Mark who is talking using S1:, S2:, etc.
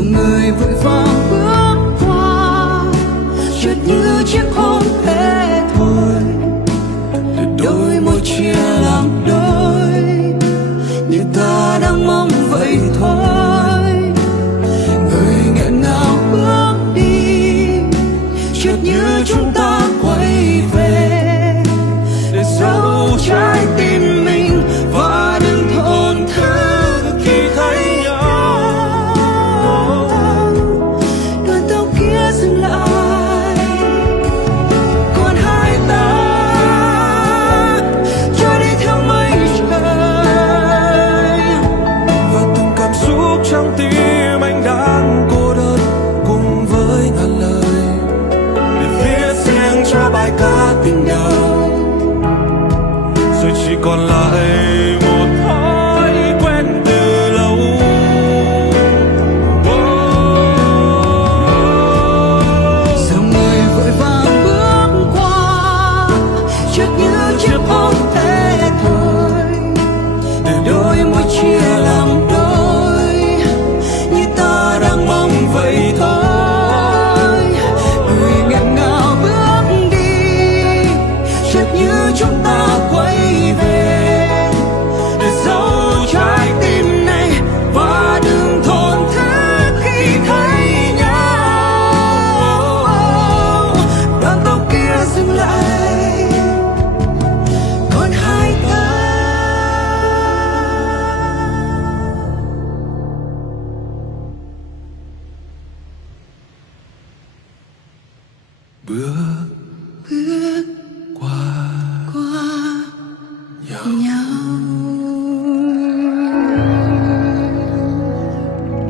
S1: dòng người vội vàng bước qua chợt như chiếc hôn thế thôi. Để đôi môi chia làm đôi, như ta đang mong vậy thôi. Người nghẹn ngào bước đi chợt như chúng ta
S2: ai cả tình đầu
S3: rồi chỉ còn lại Ugh.